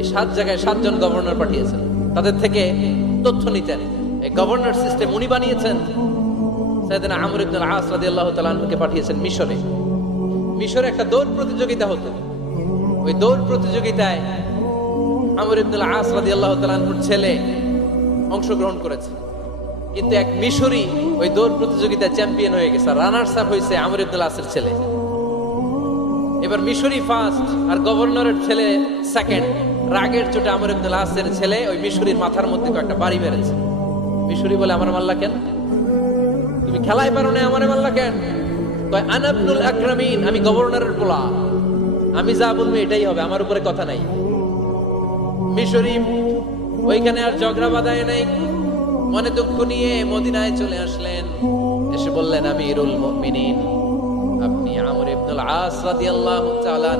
এই সাত জায়গায় সাতজন গভর্নর পাঠিয়েছেন। তাদের থেকে তথ্য নিতেন এই গভর্নর সিস্টেম উনি বানিয়েছেন। আমর ইবনুল আস পাঠিয়েছেন মিশরে। মিশরে একটা দৌড় প্রতিযোগিতা হতো। ওই দৌড় প্রতিযোগিতায় আমর ইবনুল আস ছেলে অংশগ্রহণ করেছে। কিন্তু এক মিশরি ওই দৌড় প্রতিযোগিতায় চ্যাম্পিয়ন হয়ে গেছে। রানার্স আপ হয়েছে আমর ইবনুল আসের ছেলে। এবার মিশরি ফার্স্ট আর গভর্নরের ছেলে সেকেন্ড রাগের চোটে আমর ইবনুল আসের ছেলে ওই মিশরির মাথার মধ্যে কয়েকটা বাড়ি মেরেছে মিশরি বলে, আমার মাল্লা কেন? তুমি খেলায় পারো না, আমার মাল্লা কেন? কয় আনাবনুল আমি গভর্নরের পোলা। আমি যা বলব এটাই হবে, আমার উপরে কথা নাই। মিশরি ওইখানে আর ঝগড়া বাঁধায় নাই। মনে দুঃখ নিয়ে মদিনায় চলে আসলেন। এসে বললেন আমি ইরুল মুমিনিন, আপনি আমর ইবনুল আস রাদিয়াল্লাহু তাআলা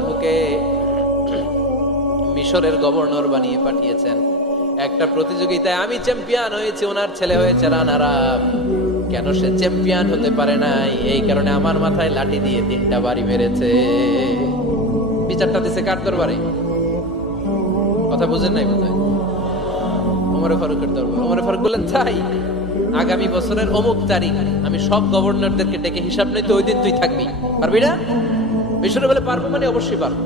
মিশরের গভর্নর বানিয়ে পাঠিয়েছেন। একটা প্রতিযোগিতায় আমি চ্যাম্পিয়ন হয়েছি, ওনার ছেলে হয়েছে রানার কেন সে চ্যাম্পিয়ন হতে পারে নাই? এই কারণে আমার মাথায় লাঠি দিয়ে তিনটা বাড়ি মেরেছে। বিচারটা দিছে কার দরবারে? কথা বুঝেন নাই বোধহয়? ওমর ফারুকের দরবার। ওমর ফারুক বললেন তাই আগামী বছরের অমুক তারিখ আমি সব গভর্নরদেরকে ডেকে হিসাব নেই ওই দিন তুই থাকবি। পারবি না? মিশরে বলে, পারব মানে অবশ্যই পারব।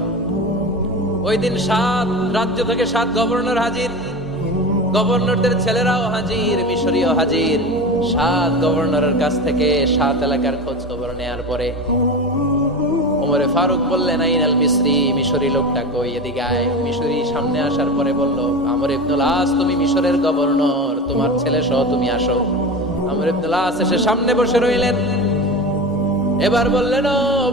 ওই দিন সাত রাজ্য থেকে সাত গভর্নর হাজির। গভর্নরদের ছেলেরাও হাজির মিশরীয় হাজির। সাত গভর্নরের কাছ থেকে সাত এলাকার খোঁজ খবর নেয়ার পরে ওমরে ফারুক বললেন আইন আল মিসরি মিশরি লোকটা কই এদিকে আয়? মিশরি সামনে আসার পরে বলল আমর ইবনুল আস তুমি মিশরের গভর্নর তোমার ছেলে সহ তুমি আসো। আমর ইবনুল আস এসে সামনে বসে রইলেন। এবার বললেন "ও,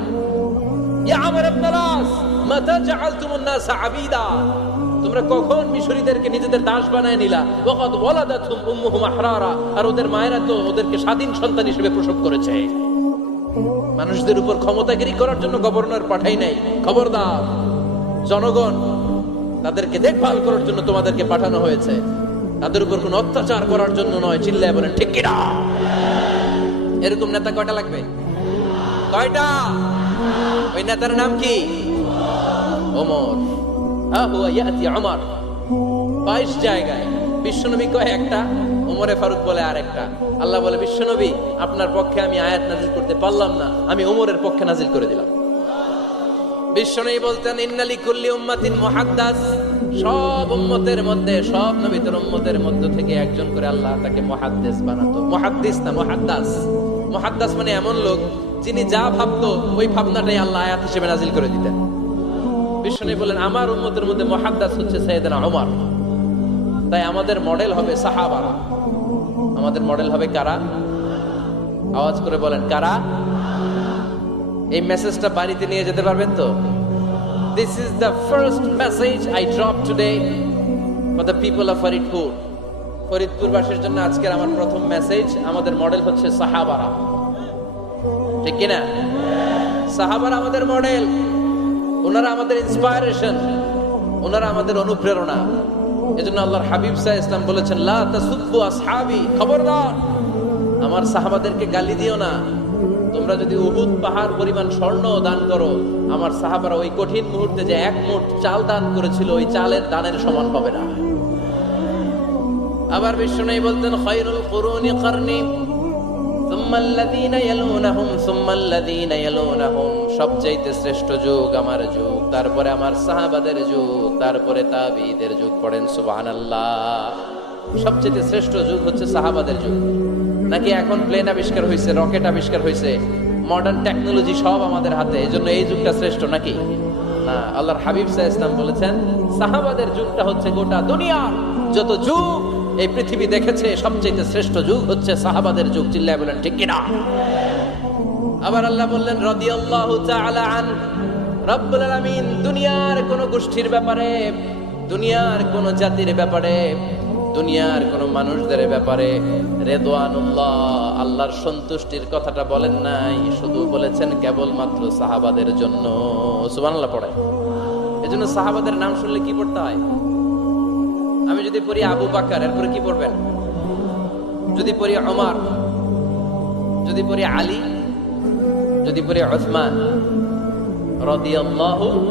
মানুষদের উপর ক্ষমতাগিরি করার জন্য গভর্নর পাঠাই নাই। খবরদার, জনগণ, তাদেরকে দেখভাল করার জন্য তোমাদেরকে পাঠানো হয়েছে। তাদের উপর কোনো অত্যাচার করার জন্য নয়, চিল্লায় বলেন, ঠিক এরকম নেতা কয়টা লাগবে? কয়টা? ওই নেতার নাম কি ওমর ওমর বাইশ জায়গায়। বিশ্বনবী কয় একটা? ওমরে ফারুক বলে আর একটা আল্লাহ বলে, বিশ্বনবী, আপনার পক্ষে আমি আয়াত নাজিল করতে পারলাম না। আমি ওমরের পক্ষে নাজিল করে দিলাম। বিশ্বনবী বলতেন ইন্নালি কুল্লি উম্মাতিন সব উম্মতের মধ্যে, সব নবীদের উম্মতের মধ্য থেকে একজন করে আল্লাহ তাকে মুহাদ্দিস বানাতো। মুহাদ্দিস না মুহাদ্দাস। মুহাদ্দাস মানে এমন লোক যিনি যা ভাবতো, ওই ভাবনাটাই আল্লাহ আয়াত হিসেবে নাজিল করে দিতেন। বিশ্বনবী বলেন, আমার উম্মতের মধ্যে মুহাদ্দাস হচ্ছে সাইয়েদনা ওমর। তাই আমাদের মডেল হবে সাহাবারা। আমাদের মডেল হবে কারা? আওয়াজ করে বলেন, কারা? এই মেসেজটা বাড়িতে নিয়ে যেতে পারবেন তো? This is the first message I drop today for the people of Faridpur ফরিদপুরবাসীর জন্য আজকের আমার প্রথম মেসেজ আমাদের মডেল হচ্ছে সাহাবারা। ঠিক কিনা? সাহাবার আমাদের মডেল ওনারা আমাদের ইন্সপায়ারেশন ওনারা আমাদের অনুপ্রেরণা। এজন্য আল্লাহর হাবিব সাহ ইসলাম বলেছেন খবরদার। আমার সাহাবাদেরকে গালি দিও না। তোমরা যদি উহুদ পাহাড় পরিমাণ স্বর্ণ দান করো, আমার সাহাবারা ওই কঠিন মুহূর্তে যে এক মুঠ চাল দান করেছিল, ওই চালের দানের সমান হবে না। আবার বিশ্ব বিষ্ণু বলতেন খৈরুল করুনি কর্ণি শ্রেষ্ঠ যুগ আমার যুগ, তারপরে আমার সাহাবাদের যুগ, তারপরে তাবিঈদের যুগ পড়েন শ্রেষ্ঠ যুগ হচ্ছে সাহাবাদের যুগ। নাকি এখন প্লেন আবিষ্কার হয়েছে রকেট আবিষ্কার হয়েছে মডার্ন টেকনোলজি সব আমাদের হাতে এই জন্য এই যুগটা শ্রেষ্ঠ নাকি? আল্লাহর হাবিব সাহ ইসলাম বলেছেন, সাহাবাদের যুগটা হচ্ছে গোটা দুনিয়া যত যুগ এই পৃথিবী দেখেছে সবচেয়ে শ্রেষ্ঠ যুগ হচ্ছে সাহাবাদের যুগ, চিল্লায় বলেন, ঠিক কিনা? আবার আল্লাহ বললেন, রাদিয়াল্লাহু তাআলা আন দুনিয়ার কোন গোষ্ঠীর ব্যাপারে, দুনিয়ার কোন জাতির ব্যাপারে, দুনিয়ার কোন মানুষদের ব্যাপারে রেদওয়ানুল্লাহ, আল্লাহর সন্তুষ্টির কথাটা বলেন নাই, শুধু বলেছেন কেবলমাত্র সাহাবাদের জন্য। সুবহানাল্লাহ পড়ে। এজন্য সাহাবাদের নাম শুনলে কি পড়তে হয়? আমি যদি পড়ি আবু বাকার এরপরে কি পড়বেন? যদি পড়ি ওমর যদি পড়ি আলী, যদি পড়ি আনহু।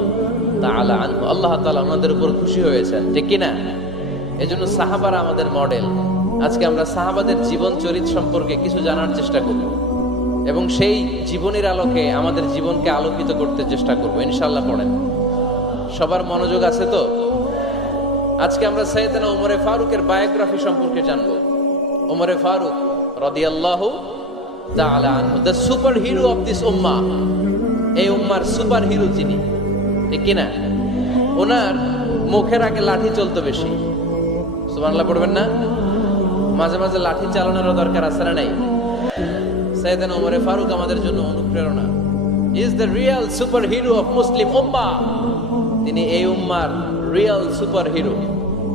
আল্লাহ উপর খুশি হয়েছেন, ঠিক এজন্য সাহাবারা আমাদের মডেল। আজকে আমরা সাহাবাদের জীবন চরিত সম্পর্কে কিছু জানার চেষ্টা করব এবং সেই জীবনের আলোকে আমাদের জীবনকে আলোকিত করতে চেষ্টা করব। ইনশাআল্লাহ পড়েন। সবার মনোযোগ আছে তো? আজকে আমরা সৈয়দনা ওমরে ফারুকের বায়োগ্রাফি সম্পর্কে জানব। ওমরে ফারুক রাদিয়াল্লাহু তাআলা আনহু the super hero of this উম্মাহ এই উম্মার সুপার হিরো যিনি, ঠিক কিনা? ওনার মুখের আগে লাঠি চলতো বেশি। সুবহানাল্লাহ, পড়বেন না? মাঝে মাঝে লাঠি চালানোরও দরকার আছে না নাই? সৈয়দনা ওমরে ফারুক আমাদের জন্য অনুপ্রেরণা। Is the real super hero of Muslim উম্মা। তিনি এই উম্মার রিয়েল সুপার হিরো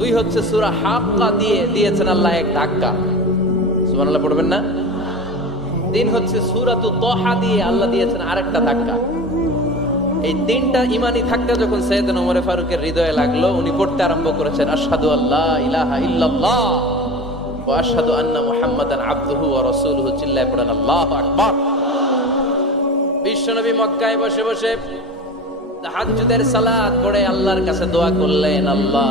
দুই হচ্ছে সুরা হাক্কা দিয়ে দিয়েছেন আল্লাহ এক ধাক্কা। সুবহানাল্লাহ, পড়বেন না? তিন হচ্ছে সুরাতু দহা দিয়ে আল্লাহ দিয়েছেন আরেকটা ধাক্কা। এই তিনটা ইমানি ধাক্কা যখন সৈয়দ ওমরে ফারুকের হৃদয়ে লাগল, উনি পড়তে আরম্ভ করেছেন, আশহাদু আল্লাহ ইলাহা ইল্লাল্লাহ ওয়া আশহাদু আন্না মুহাম্মাদান আবদুহু ওয়া রাসূলুহু চিল্লায় পড়েন, আল্লাহু আকবার। বিশ্বনবী মক্কায় বসে বসে তাহাজ্জুদের সালাত পড়ে আল্লাহর কাছে দোয়া করলেন, আল্লাহ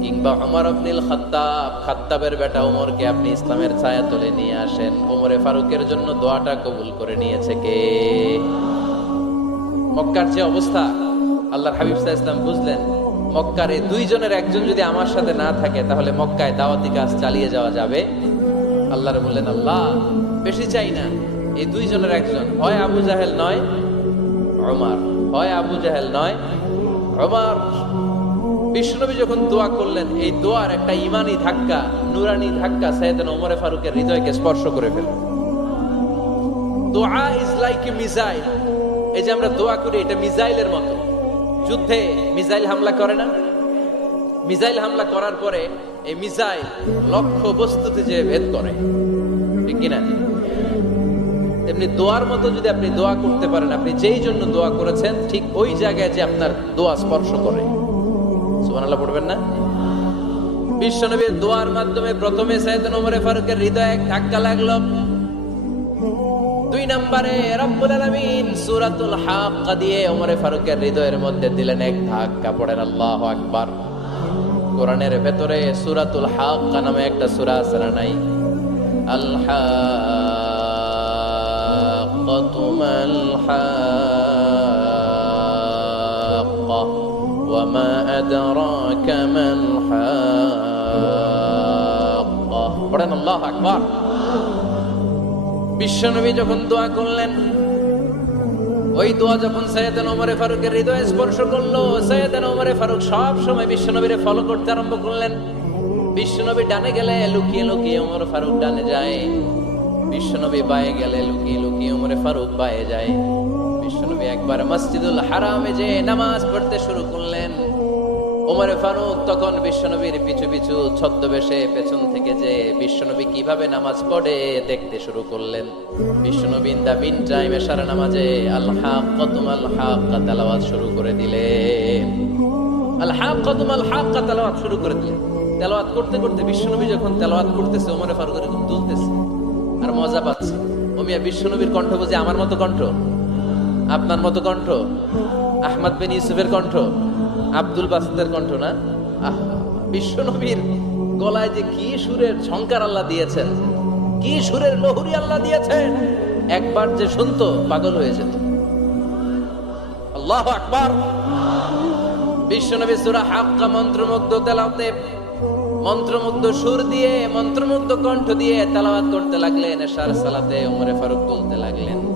কিংবা খাত্তাব খাত্তাবের বেটা ওমরকে আপনি ইসলামের ছায়া তুলে নিয়ে আসেন। ওমরে ফারুকের জন্য দোয়াটা কবুল করে নিয়েছে কে? মক্কার যে অবস্থা, আল্লাহর হাবিব ইসলাম বুঝলেন, মক্কার এই দুইজনের একজন যদি আমার সাথে না থাকে, তাহলে মক্কায় দাওয়াতি কাজ চালিয়ে যাওয়া যাবে? আল্লাহর বললেন, আল্লাহ, বেশি চাই না। এই দুইজনের একজন, হয় আবু জাহেল নয় অমার হয় আবু জাহেল নয় অমার বিষ্ণুনবী যখন দোয়া করলেন, এই দোয়ার একটা ইমানি ধাক্কা, নুরানি ধাক্কা সৈয়দনা ওমরে ফারুকের হৃদয়কে স্পর্শ করে ফেল দোয়া ইজ লাইক এ মিসাইল এই যে আমরা দোয়া করি, এটা মিসাইলের মতো। যুদ্ধে মিসাইল হামলা করে না? মিসাইল হামলা করার পরে এই মিসাইল লক্ষ্য বস্তুতে যে ভেদ করে। ঠিক কিনা? তেমনি দোয়ার মতো যদি আপনি দোয়া করতে পারেন, আপনি যেই জন্য দোয়া করেছেন, ঠিক ওই জায়গায় যে আপনার দোয়া স্পর্শ করে। সুবহানাল্লাহ পড়বেন না? বিশ্বনবীর দোয়ার মাধ্যমে প্রথমে সাইয়েদ ফারুকের হৃদয়ে এক ধাক্কা লাগল। দুই নম্বরে রব্বুল আলামিন সূরাতুল হাক্কা দিয়ে ফারুকের হৃদয়ের মধ্যে দিলেন এক ধাক্কা, পড়েন আল্লাহু আকবার। কোরআনের ভেতরে সূরাতুল হাক্কা নামে একটা সূরা আছে না নাই? আল হাক্কাতু মাল মা আদরাকা মাল হাক্কা পড়েন আল্লাহু আকবার। বিশ্বনবী যখন দোয়া করলেন, ওই দোয়া যখন সৈয়দান ওমরে ফারুকের হৃদয়ে স্পর্শ করল সৈয়দান ওমরে ফারুক সব সময় বিশ্বনবীরে ফলো করতে আরম্ভ করলেন। বিশ্বনবী ডানে গেলে লুকিয়ে লুকিয়ে ওমর ফারুক ডানে যায়। বিশ্বনবী বায়ে গেলে লুকিয়ে লুকিয়ে ওমরে ফারুক বায়ে যায়। একবার মসজিদুল হারামে যে নামাজ পড়তে শুরু করলেন ফারুক তখন বিশ্বনবীর পিছু পিছু ছদ্মবেশে পেছন থেকে যে বিশ্বনবী কীভাবে নামাজ পড়ে দেখতে শুরু করলেন। বিশ্বনবী দা মিন টাইম এশার নামাজে আল্লাহ আল্লাহ শুরু করে দিলেন। আল্লাহ কতুম আল্লাহ শুরু করে দিলেন। তেলাওয়াত করতে করতে বিশ্বনবী যখন তেলাওয়াত করতেছে, ওমরে ফারুক এরকম আর মজা পাচ্ছে। ও মিয়া, বিশ্বনবীর কণ্ঠ বুঝে আমার মতো কণ্ঠ? আপনার মতো কণ্ঠ? আহমদ বিন ইউসুফের কণ্ঠ? আব্দুল বাসিদের কণ্ঠ না? আহ, বিশ্বনবীর গলায় যে কি সুরের ঝংকার আল্লাহ দিয়েছেন, কি সুরের লহুরি আল্লাহ দিয়েছেন, একবার যে শুনতো, পাগল হয়ে যেত। আল্লাহ আকবার। বিশ্বনবী সুরা হাক্কা মন্ত্রমুগ্ধ তেলাওতে মন্ত্রমুগ্ধ সুর দিয়ে, মন্ত্রমুগ্ধ কণ্ঠ দিয়ে তেলাওয়াত করতে লাগলেন, এশার সালাতে ওমরে ফারুক বলতে লাগলেন।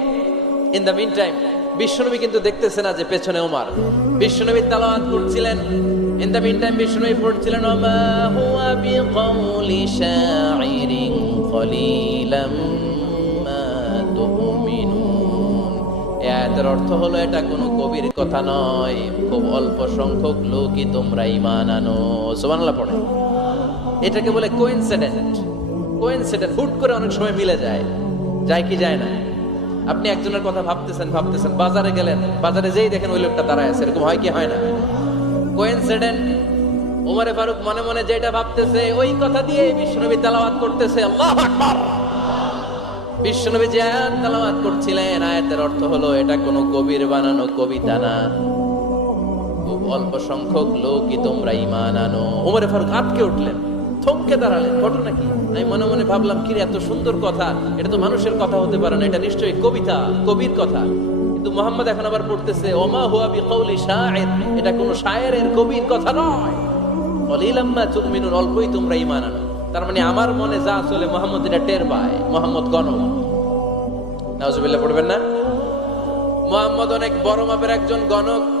ইন দ্য মিন টাইম বিশ্বনবী কিন্তু দেখতেছে না যে পেছনে ওমার। বিশ্বনবী তালাওয়াত করছিলেন। ইন দ্য মিন টাইম বিশ্বনবী পড়ছিলেন, ওমা হুয়া বিকাউলি শাইরিন কলিলাম মা তুমিনুন। অর্থ হলো, এটা কোনো কবির কথা নয়। খুব অল্প সংখ্যক লোকই তোমরা ঈমান আনো। সুবহানাল্লাহ, পড়ে। এটাকে বলে কোইনসিডেন্ট কোইনসিডেন্ট হুট করে অনেক সময় মিলে যায়। যায় কি যায় না? আপনি একজনের কথা ভাবতেছেন ভাবতেছেন, বাজারে গেলেন, বাজারে যেই দেখেন ওই লোকটা দাঁড়ায় আছে, এরকম হয় কি হয় না? কোইনসিডেন্ট ওমরে ফারুক মনে মনে যেটা ভাবতেছে, ওই কথা দিয়ে বিশ্বনবী তেলাওয়াত করতেছে, আল্লাহু আকবার। বিশ্বনবী যে তেলাওয়াত করছিলেন, আয়াতের অর্থ হলো, এটা কোনো কবির বানানো কবিতা না। খুব অল্প সংখ্যক লোকই তোমরা ইমান আনো। উমরে ফারুক আটকে উঠলেন। থমকে দাঁড়ালেন। ঘটনা কি? আমি মনে মনে ভাবলাম কি এত সুন্দর কথা। এটা তো মানুষের কথা হতে পারে না। এটা নিশ্চয়ই কবিতা, কবির কথা। কিন্তু মোহাম্মদ এখন আবার পড়তেছে, ওমা হুয়া বিকৌলি শায়ের এটা কোনো শায়েরের কবির কথা নয়। অলিলাম্মা অল্পই তোমরা ইমান আনো। তার মানে আমার মনে যা চলে, মোহাম্মদ এটা টের পায়। মোহাম্মদ গণক নাউজুবিল্লাহ, পড়বেন না? মোহাম্মদ অনেক বড় মাপের একজন গণক।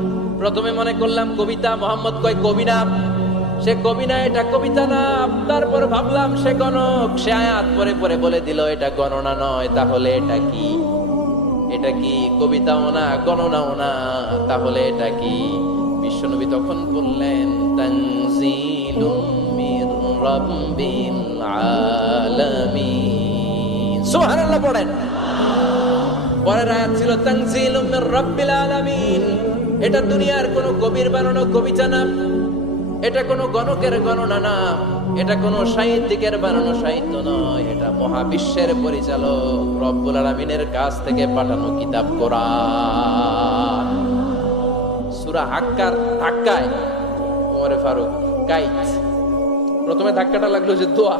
প্রথমে মনে করলাম কবিতা মোহাম্মদ কয় কবি না সে কবি না এটা কবিতা না, তারপর ভাবলাম সে গণক। সে আয়াত পরে পরে বলে দিল, এটা গণনা নয়, তাহলে এটা কি? এটা কি কবিতাও না, গণনাও না, তাহলে এটা কি? বিশ্বনবী তখন বললেন, তানজিলুম মির রাব্বিল আলামিন। সুবহানাল্লাহ পড়েন। পরের আয়াত ছিল, তানজিলুম মির রাব্বিল আলামিন। এটা দুনিয়ার কোন কবির বানানো কবিতা না। এটা কোনো গণকের গণনা না। এটা কোনো সাহিত্যিকের বানানো সাহিত্য নয়। এটা মহাবিশ্বের পরিচালক রব্বুল আলামিনের কাছ থেকে পাঠানো কিতাব কোরআন। সূরা হাক্কার ধাক্কায় ওমরে ফারুক গাইত প্রথমে ধাক্কাটা লাগল যে দোয়া।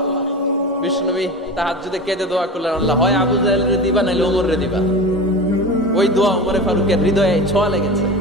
বিষ্ণুনবী তাহাজ্জুদে কেঁদে দোয়া করলেন, আল্লাহ হয় আবু জাহেল দিবা নাইলে ওমর রে দিবা? ওই দোয়া ওমরে ফারুকের হৃদয়ে ছোঁয়া লেগেছে।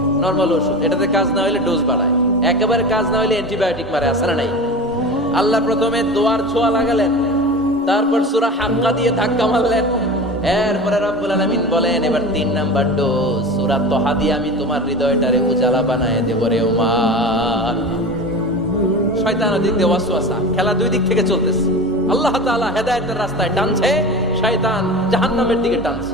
নর্মাল ওষুধ। এটাতে কাজ না হলে ডোজ বাড়ায়। একেবারে কাজ না হলে অ্যান্টিবায়োটিক মারে আসে না নাই। আল্লাহ প্রথমে দোয়ার ছোঁয়া লাগালেন, তারপর সুরা হাক্কা দিয়ে ধাক্কা মারলেন। এরপরে রব্বুল আলামিন বলেন, এবার তিন নাম্বার ডোজ সুরা তহা দিয়ে আমি তোমার হৃদয়টারে উজালা বানায় দেব রে ওমান শয়তান দিক দিয়ে ওয়াসওয়াসা, খেলা দুই দিক থেকে চলতেছে। আল্লাহ তাআলা হেদায়েতের রাস্তায় টানছে, শয়তান জাহান্নামের দিকে টানছে।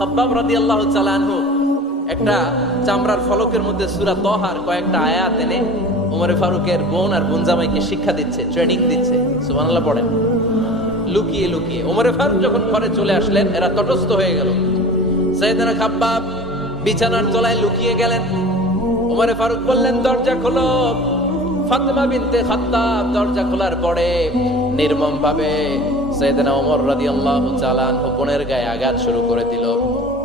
খাব্বাব রাদিয়াল্লাহু তাআলা আনহু একটা চামড়ার ফলকের মধ্যে সূরা তহার কয়েকটা আয়াত এনে উমরে ফারুকের বোন আর বোন শিক্ষা দিচ্ছে ট্রেনিং দিচ্ছে। সুবহানাল্লাহ পড়েন। লুকিয়ে লুকিয়ে ওমরে ফারুক যখন ঘরে চলে আসলেন, এরা তটস্থ হয়ে গেল। সৈয়দনা খাব্বাব বিছানার তলায় লুকিয়ে গেলেন। ওমরে ফারুক বললেন, দরজা খোলো। ফাতেমা বিনতে খাত্তাব দরজা খোলার পরে নির্মম ভাবে সৈয়দনা ওমর রাদিয়াল্লাহু তাআলা বোনের গায়ে আঘাত শুরু করে দিল।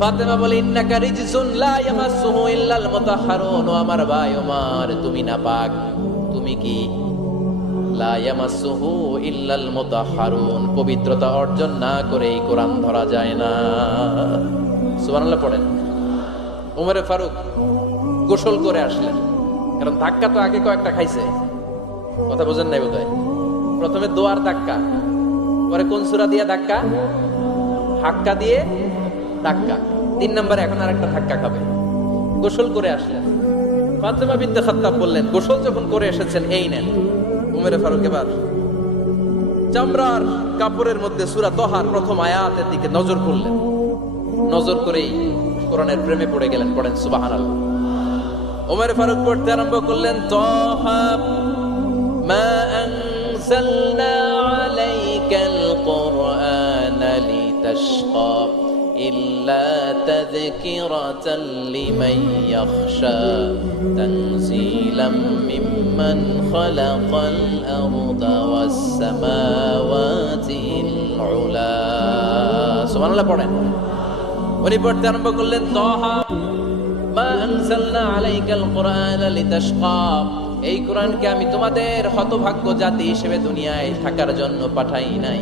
ফাতেমা বলে ইল্লাল ও আমার ভাই তুমি না তুমি কি? ইল্লাল পবিত্রতা অর্জন না করে এই কোরআন ধরা যায় না। সুবহানাল্লাহ পড়েন। ওমরে ফারুক গোসল করে আসলেন। কারণ ধাক্কা তো আগে কয়েকটা খাইছে। কথা বোঝেন নাই বোধহয়? প্রথমে দোয়ার ধাক্কা, পরে কোন সুরা দিয়ে ধাক্কা? হাক্কা দিয়ে ধাক্কা। তিন এখন আর একটা ধাক্কা খাবে। গোসল করে আসলেন। ফাতেমা বিদ্যা খাত্তাব বললেন, গোসল যখন করে এসেছেন, এই নেন। উমেরে ফারুক এবার, চামড়ার কাপড়ের মধ্যে সুরা তহার প্রথম আয়াতের দিকে নজর করলেন। নজর করেই কোরআনের প্রেমে পড়ে গেলেন, পড়েন সুবাহান উমের ফারুক পড়তে আরম্ভ করলেন তহা মা আনজালনা إلا تذكرة لمن يخشى تنزيلا ممن خلق الأرض والسماوات العلا سبحان الله পড়েন উনি পড়তে আরম্ভ করলেন তহা মা আনজালনা আলাইকাল কুরআন লিতাশকা এই কোরআনকে আমি তোমাদের হতভাগ্য জাতি হিসেবে দুনিয়ায় থাকার জন্য পাঠাই নাই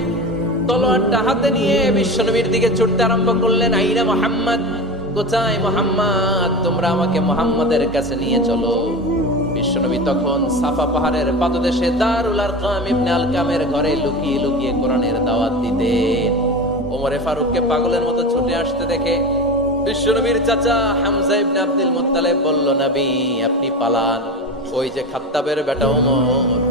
তলোয়ারটা হাতে নিয়ে বিশ্বনবীর দিকে ছুটতে আরম্ভ করলেন আইনা মোহাম্মদ, কোথায় মোহাম্মদ? তোমরা আমাকে মোহাম্মদের কাছে নিয়ে চলো। বিশ্বনবী তখন সাফা পাহাড়ের পাদদেশে দারুল ইবনে ঘরে লুকিয়ে লুকিয়ে কোরআনের দাওয়াত দিতেন। ওমরে ফারুককে পাগলের মতো ছুটে আসতে দেখে বিশ্বনবীর চাচা হামজা ইবনে আব্দুল মুত্তালিব বলল, নবী, আপনি পালান। ওই যে খাত্তাবের বেটা ওমর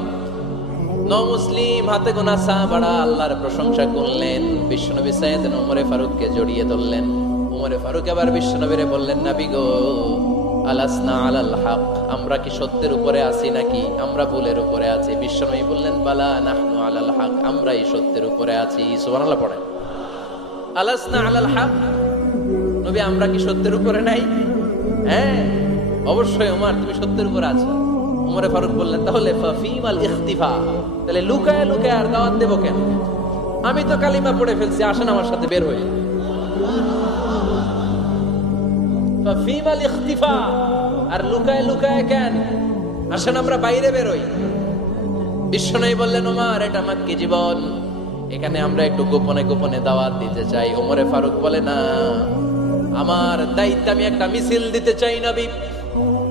ন মুসলিম হাতে গোনা সাহাবাড়া আল্লাহর প্রশংসা করলেন। বিশ্বনবী সাইয়েদ ওমরে ফারুককে জড়িয়ে ধরলেন। ওমরে ফারুক আবার বিশ্বনবীরে বললেন, নাবি গো, আলাসনা আলাল হক, আমরা কি সত্যের উপরে আছি নাকি? আমরা ভুলের উপরে আছি। বিশ্বনবী বললেন, বালা নাহনু আলাল হক আমরা এই সত্যের উপরে আছি। সুবহানাল্লাহ পড়েন। আলাসনা আলাল হক, নবী, আমরা কি সত্যের উপরে নাই? হ্যাঁ অবশ্যই ওমর তুমি সত্যের উপরে আছো। ওমরে ফারুক বললেন, তাহলে ফাফিম ইখতিফা। তাহলে লুকায় লুকায় আর দাওয়াত দেবো কেন? আমি তো কালিমা পড়ে ফেলছি, আসেন আমার সাথে, বের হয়ে ফাফিম ইখতিফা। আর লুকায় লুকায় কেন? আসেন আমরা বাইরে বেরোই বিশ্বনবী বললেন, ওমর, এটা মাক্কি জীবন। এখানে আমরা একটু গোপনে গোপনে দাওয়াত দিতে চাই। ওমরে ফারুক বলে, না, আমার দায়িত্ব আমি একটা মিছিল দিতে চাই নবী।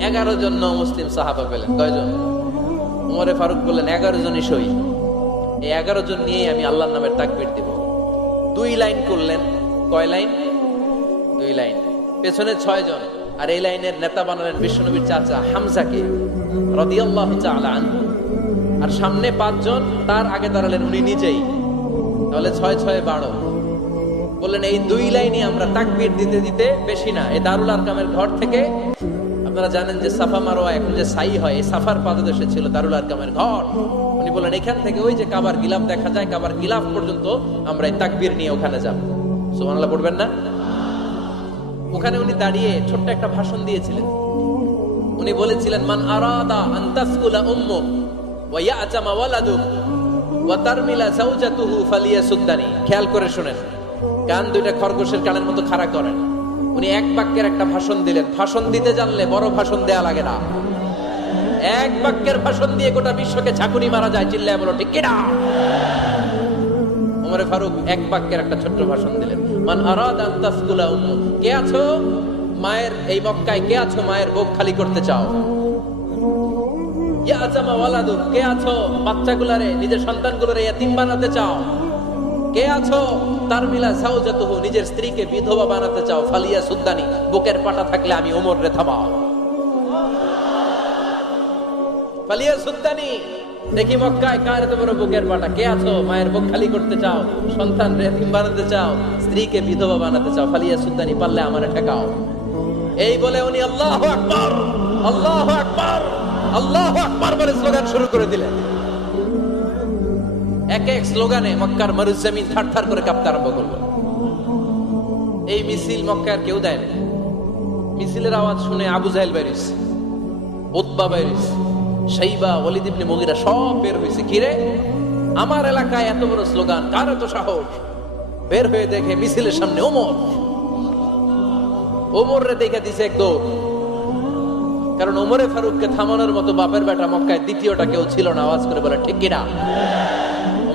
এগারো জন মুসলিম সাহাবা পেলেন, কয়জন? উমরে ফারুক বললেন, এগারো জনই সই। এই এগারো জন নিয়েই আমি আল্লাহর নামের তাকবির দিব। দুই লাইন করলেন, কয় লাইন? দুই লাইন। পেছনে ছয় জন, আর এই লাইনের নেতা বানালেন বিশ্বনবীর চাচা হামজাকে, রদিয়াল্লাহ আনহু। আর সামনে পাঁচজন, তার আগে দাঁড়ালেন উনি নিজেই। তাহলে ছয় ছয় বারো। বললেন, এই দুই লাইনই আমরা তাকবির দিতে দিতে বেশি না। এই দারুল আরকামের ঘর থেকে আপনারা জানেন যে সাফা মারোয়া এখন যে সাই হয়, এই সাফার পাদদেশে ছিল দারুল আরকামের ঘর। উনি বললেন, এখান থেকে ওই যে কাবার গিলাফ দেখা যায়, কাবার গিলাফ পর্যন্ত আমরা এই তাকবির নিয়ে ওখানে যাব। সুবহানাল্লাহ পড়বেন না? ওখানে উনি দাঁড়িয়ে ছোট্ট একটা ভাষণ দিয়েছিলেন। উনি বলেছিলেন, মান আরাদা আন তাসকুলা উম্মু ওয়া ইয়াতামা ওয়ালাদু ওয়া তারমিলা যাওজাতুহু ফালিয়াসুদ্দানি। খেয়াল করে শুনেন, কান দুইটা খরগোশের কানের মতো খাড়া করেন। উনি এক বাক্যের একটা ভাষণ দিলেন। ভাষণ দিতে জানলে বড় ভাষণ দেয়া লাগে না। এক বাক্যের ভাষণ দিয়ে গোটা বিশ্বকে ঝাঁকুনি মারা যায়, চিল্লায় বলো, ঠিক কিনা ওমরে ফারুক এক বাক্যের একটা ছোট্ট ভাষণ দিলেন। মান আরাদ আন তাসকুলা কে আছো? মায়ের এই মক্কায় কে আছো? মায়ের বুক খালি করতে চাও। ইয়া আজামা ওয়ালাদু কে আছো? বাচ্চাগুলারে, নিজের সন্তানগুলোরে ইয়াতিম বানাতে চাও। কে আছো? তার মিলা সাউজাতুহু, নিজের স্ত্রীকে বিধবা বানাতে চাও। ফালিয়া সুদ্দানি, বুকের পাটা থাকলে আমি ওমর রে থামাও। ফালিয়া সুদ্দানি, দেখি মক্কায় কার এত বড় বুকের পাটা? কে আছো? মায়ের বুক খালি করতে চাও? সন্তান রেতিম বানাতে চাও? স্ত্রীকে বিধবা বানাতে চাও? ফালিয়া সুদ্দানি, পারলে আমারে ঠেকাও। এই বলে উনি আল্লাহ আকবার আল্লাহ আকবার আল্লাহ আকবার বলে স্লোগান শুরু করে দিলেন। এক এক স্লোগানে মক্কার মরুজমিন থার থার করে কাঁপতে আরম্ভ করল। এই মিছিল মক্কার কেউ দেয় না। মিছিলের আওয়াজ শুনে আবু জাহেল বাইরিস উতবা বাইরিস সাইবা ওলিদ মুগিরা সব বের হয়েছে কিরে আমার এলাকায় এত বড় স্লোগান, কার এত সাহস? বের হয়ে দেখে মিছিলের সামনে ওমর। ওমর রে দেখে দিছে এক দৌড়। কারণ ওমরে ফারুককে থামানোর মতো বাপের বেটা মক্কায় দ্বিতীয়টা কেউ ছিল না, আওয়াজ করে বলে, ঠিক কিনা